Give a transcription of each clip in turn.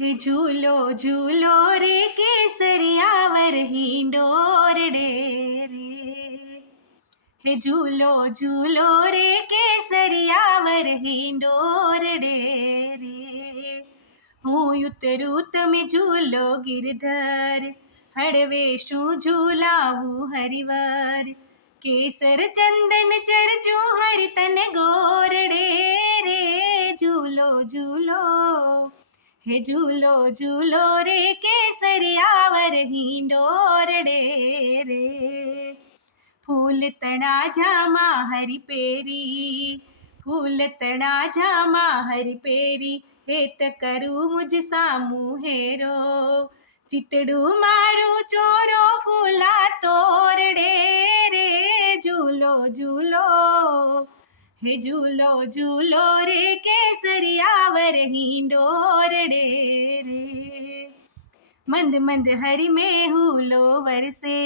हे झूलो झूलो रे केसरियावर हिंडोरडे रे। हे झूलो झूलो रे केसरियावर हिंडोरडे रे। હું ઉતરું તમે ઝૂલો ગિરધર, હળવેશું ઝૂલાવું હરિવર। કેસર ચંદન ચરજું હરિ તન ગોરડે રે। ઝૂલો ઝૂલો હે ઝૂલો ઝૂલો રે કેસરિયાવર હિંડોરડે રે। ફૂલ તણા ઝામાં હરી પેરી, ફૂલ તણા ઝામાં હરી પેરી। હેત કરું મુજ સામું હેરો, ચિતડું મારું ચોરો ફૂલા તોરડે રે। ઝૂલો ઝૂલો હે ઝૂલો ઝૂલો રે કેસરિયાવર हिंडोरडे रे। मंद मंद हरि में हुलो वरसे,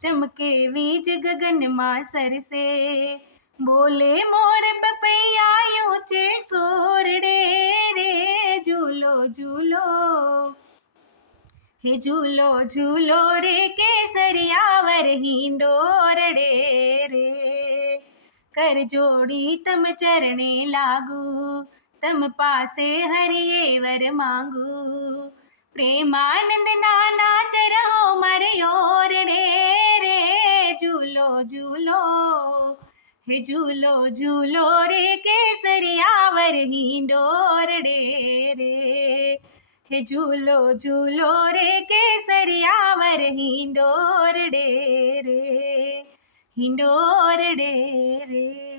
चमके बीज गगन मां सरसे। बोले मोर बपैया ऊंचे सोरडे रे। झूलो झूलो हे झूलो झूलो रे केसरियावर हिंडोरडे रे। कर जोड़ी तम चरणे लागू, तम पासे हरिये वर मांगू। प्रेमानंद नाना तरहो मारे ओरडे रे। झूलो झूलो हे झूलो झूलो रे केसरियावर हिंडोरडे रे। हे झूलो झूलो रे केसरियावर हिंडोरडे रे। हिंडोरडे रे।